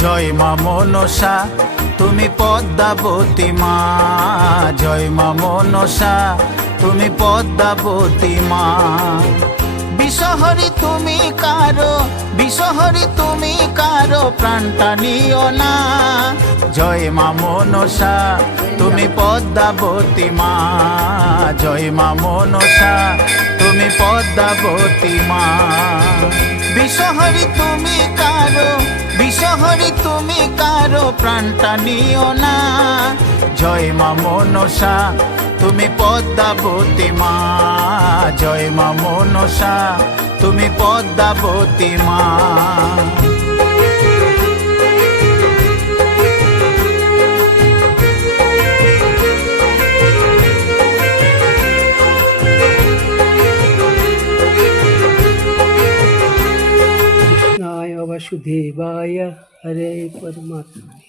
জয় মা মনসা তুমি পদ্মাবতী মা, জয় মা মনসা তুমি পদ্মাবতী মা। বিষহরি তুমি কারো, বিষহরি তুমি কারো প্রাণটা নিও না। জয় মা মনসা তুমি পদ্মাবতী মা, জয় মা মনসা তুমি পদ্মাবতী মা। বিষহরি তুমি কারো, বিষহরি তুমি কারো প্রাণটা নিও না। জয় মা মনসা তুমি পদ্মাবতী মা, জয় মা মনসা তুমি পদ্মাবতী মা। কৃষ্ণায় বাসুদেবায় হরে পরমাত্মা।